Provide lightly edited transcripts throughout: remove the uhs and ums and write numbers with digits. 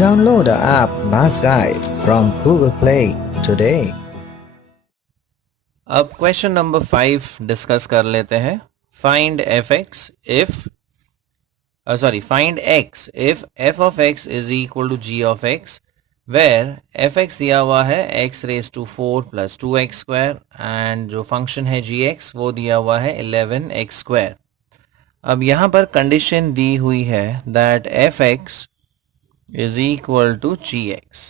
Download the app Maths Guide from Google Play today. अब question number 5 discuss कर लेते हैं. Find find x if f of x is equal to g of x, where fx दिया हुआ है x raised to 4 plus 2x square and जो function है gx वो दिया हुआ है 11x square. अब यहाँ पर कंडीशन दी हुई है that fx is equal to gx.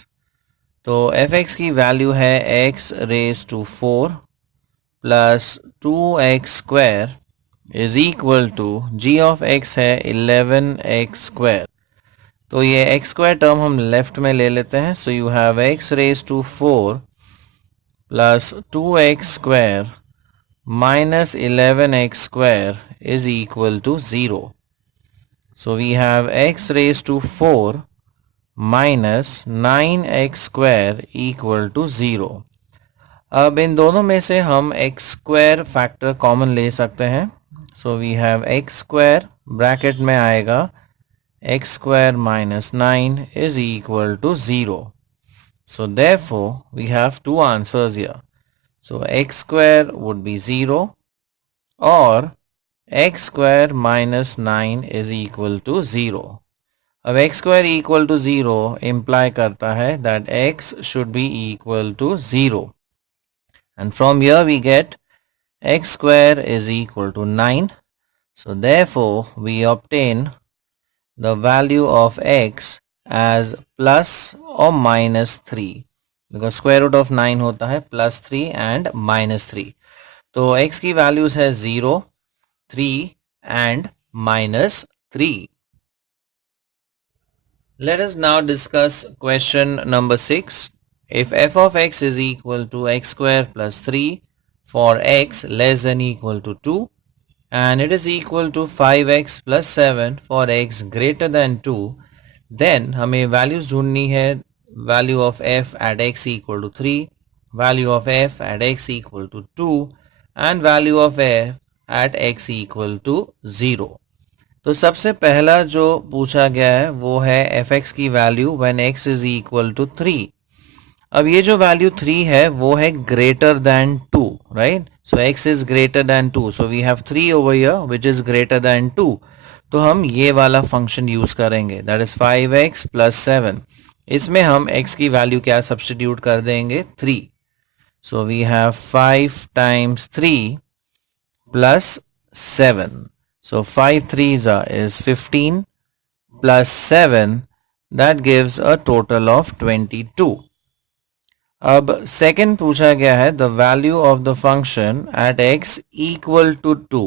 तो fx की वैल्यू है x raised to 4 plus 2x square is equal to g of x है 11x स्क्वायर. तो ये x स्क्वायर टर्म हम लेफ्ट में ले लेते हैं. So you have x raise to 4 plus 2x square minus 11x square is equal to 0. So we have x raise to 4 minus 9x square equal to 0. अब इन दोनों में से हम एक्स स्क्वायर फैक्टर कॉमन ले सकते हैं. So we have x square bracket में आएगा x square minus 9 is equal to 0. So therefore we have two answers here. So x square would be 0 और x square minus 9 is equal to 0. अब x square equal to 0 imply करता है that x should be equal to 0. And from here we get x square is equal to 9. So therefore we obtain the value of x as plus or minus 3. Because square root of 9 होता है plus 3 and minus 3. तो x की values है 0, 3 and minus 3. Let us now discuss question number 6. If f of x is equal to x square plus 3 for x less than equal to 2 and it is equal to 5x plus 7 for x greater than 2, then हमें values ढूंढनी है. Value of f at x equal to 3, value of f at x equal to 2 and value of f at x equal to 0. तो सबसे पहला जो पूछा गया है वो है fx की value when x is equal to 3. अब ये जो वैल्यू 3 है वो है greater than 2, right. So x is greater than 2, so we have 3 over here which is greater than 2. तो हम ये वाला फंक्शन यूज करेंगे, दैट इज 5x प्लस 7. इसमें हम x की वैल्यू क्या सब्स्टिट्यूट कर देंगे, 3. So we have 5 times 3 plus 7. So 5 3s is 15 plus 7, that gives a total of 22. अब सेकेंड पूछा गया है the value of the function at x equal to 2.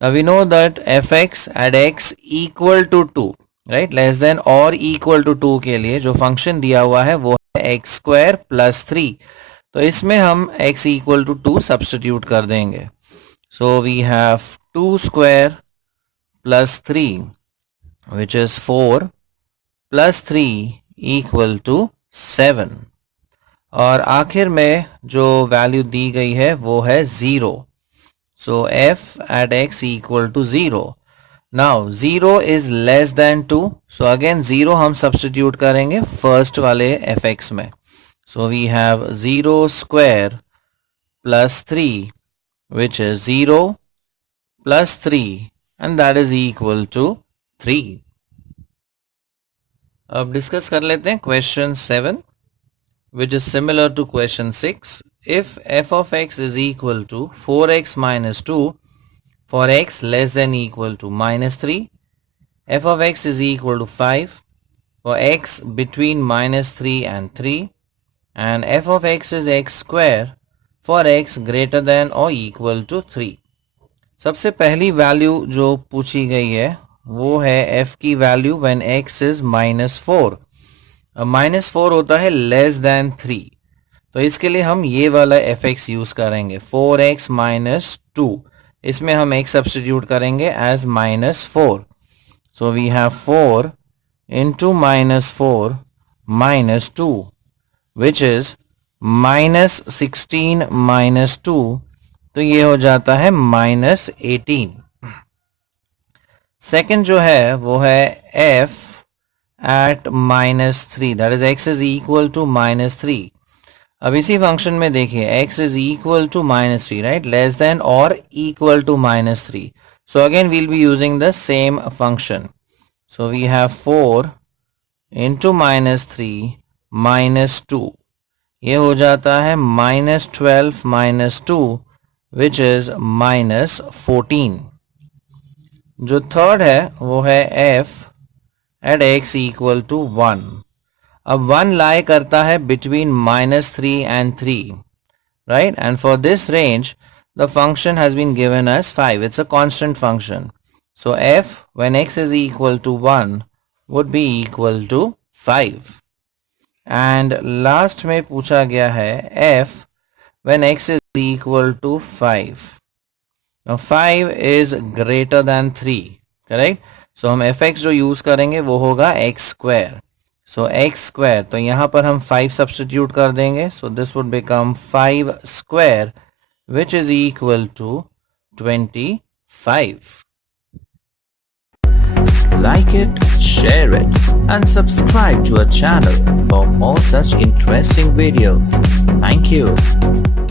Now we know that f x at x equal to 2, right, less than और equal to 2 के लिए जो function दिया हुआ है वो है एक्स स्क्वायर प्लस 3. तो इसमें हम x इक्वल टू 2 सब्स्टिट्यूट कर देंगे. So we have 2 square plus 3 which is 4 plus 3 equal to 7. और आखिर में जो वैल्यू दी गई है वो है 0. So f at x equal to 0. Now 0 is less than 2, so again 0 हम सब्स्टिट्यूट करेंगे फर्स्ट वाले fx में. So we have 0 square plus 3 which is 0 plus 3 and that is equal to 3. अब डिस्कस कर लेते हैं question 7, which is similar to question 6. If f of x is equal to 4x minus 2 for x less than equal to minus 3, f of x is equal to 5 for x between minus 3 and 3, and f of x is x square for x greater than or equal to 3. सबसे पहली value जो पूछी गई है वो है f की value when x is minus 4. Minus 4 होता है लेस देन 3, तो इसके लिए हम ये वाला एफ एक्स यूज करेंगे 4x माइनस 2. इसमें हम x सब्स्टिट्यूट करेंगे as minus 4. So we have 4 into minus 4 minus 2 which is minus 16 minus 2. तो ये हो जाता है माइनस 18. सेकेंड जो है वो है f at -3, that is x is equal to -3. अब इसी फंक्शन में देखिए x is equal to -3, right, less than or equal to -3. So again we'll be using the same function. So we have 4 into -3 -2. ये हो जाता है -12 -2 which is -14. जो third है वो है f at x equal to 1. अब 1 lie करता है between -3 and 3, right? And for this range, the function has been given as 5. It's a constant function. So f when x is equal to 1 would be equal to 5. And last में पूछा गया है f when x is equal to 5. Now 5 is greater than 3, correct? So हम fx जो use करेंगे वो होगा x square. So x square, तो यहाँ पर हम 5 सब्स्टिट्यूट कर देंगे. So this would become 5 square which is equal to 25. Like it, share it, and subscribe to our channel for more such interesting videos. Thank you.